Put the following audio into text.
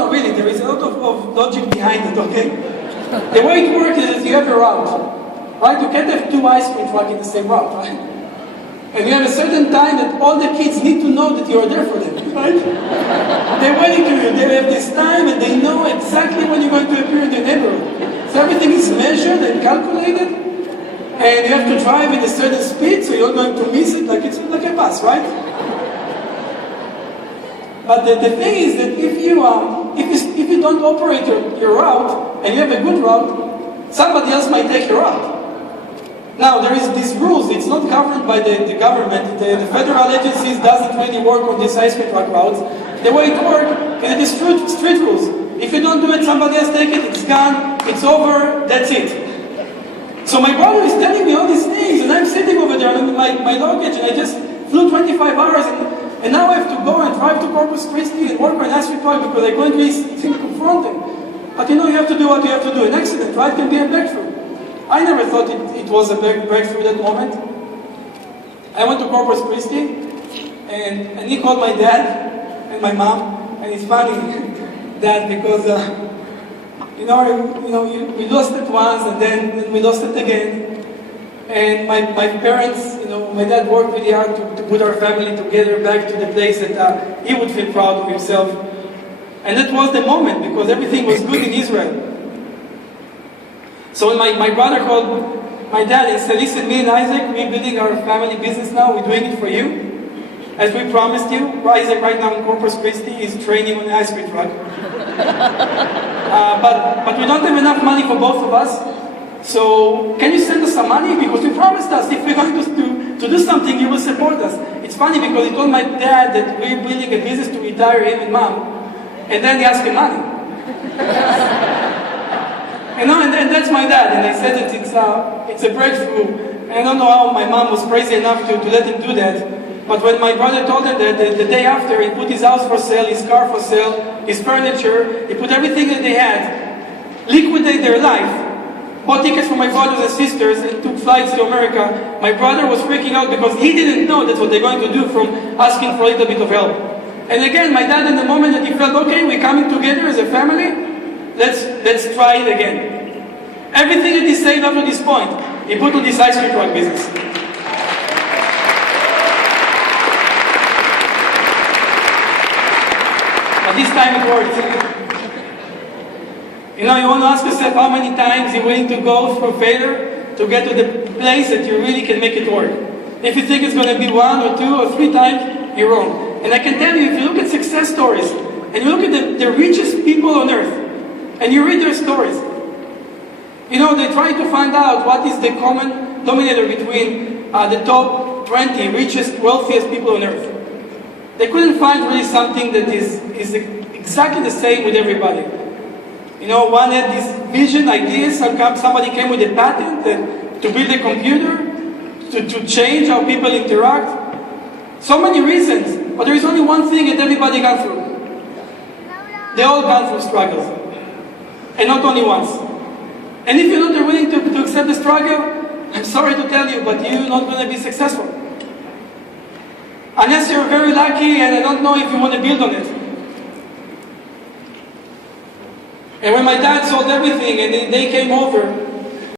no, really, there is a lot of logic behind it, okay? The way it works is you have a route, right? You can't have two ice cream trucks in the same route, right? And you have a certain time that all the kids need to know that you are there for them, right? They're waiting for you. They have this time and they know exactly when you're going to appear in the neighborhood. So everything is measured and calculated, and you have to drive in a certain speed so you're not going to miss it, like it's like a bus, right? But the thing is that if you don't operate your route and you have a good route, somebody else might take your route. Now there is these rules. It's not covered by the government. The federal agencies doesn't really work on these ice cream truck routes. The way it works is the street rules. If you don't do it, somebody else take it. It's gone. It's over. That's it. So my brother is telling me all these things, and I'm sitting over there with my luggage, and I just flew 25 hours. And now I have to go and drive to Corpus Christi and work on an ice cream truck because I couldn't really confront him. But you know, you have to do what you have to do. An accident, right, can be a breakthrough. I never thought it was a breakthrough that moment. I went to Corpus Christi, and he called my dad and my mom, and it's funny, Dad, because we lost it once, and then we lost it again. And my parents, my dad worked really hard to put our family together back to the place that he would feel proud of himself. And that was the moment, because everything was good in Israel. So when my brother called my dad and said, listen, me and Isaac, we're building our family business now, we're doing it for you. As we promised you, Isaac right now in Corpus Christi is training on the ice cream truck. But we don't have enough money for both of us. So can you send us some money? Because you promised us if we're going to do something, you will support us. It's funny because he told my dad that we're building a business to retire him and mom. And then he asked him money. And that's my dad. And I said that it's a breakthrough. And I don't know how my mom was crazy enough to let him do that. But when my brother told him that the day after, he put his house for sale, his car for sale, his furniture, he put everything that they had, liquidate their life, bought tickets for my brothers and sisters, and took flights to America. My brother was freaking out because he didn't know that's what they're going to do from asking for a little bit of help. And again, my dad, in the moment that he felt, okay, we're coming together as a family, let's try it again. Everything that he saved up to this point, he put on this ice cream truck business. But this time it worked. You want to ask yourself how many times you're willing to go through failure to get to the place that you really can make it work. If you think it's going to be 1 or 2 or 3 times, you're wrong. And I can tell you, if you look at success stories, and you look at the richest people on earth, and you read their stories, they try to find out what is the common denominator between the top 20 richest, wealthiest people on earth. They couldn't find really something that is exactly the same with everybody. One had this vision, ideas, somebody came with a patent to build a computer, to change how people interact. So many reasons, but there is only one thing that everybody got through. They all got through struggles. And not only once. And if you're not willing to accept the struggle, I'm sorry to tell you, but you're not going to be successful. Unless you're very lucky, and I don't know if you want to build on it. And when my dad sold everything and they came over,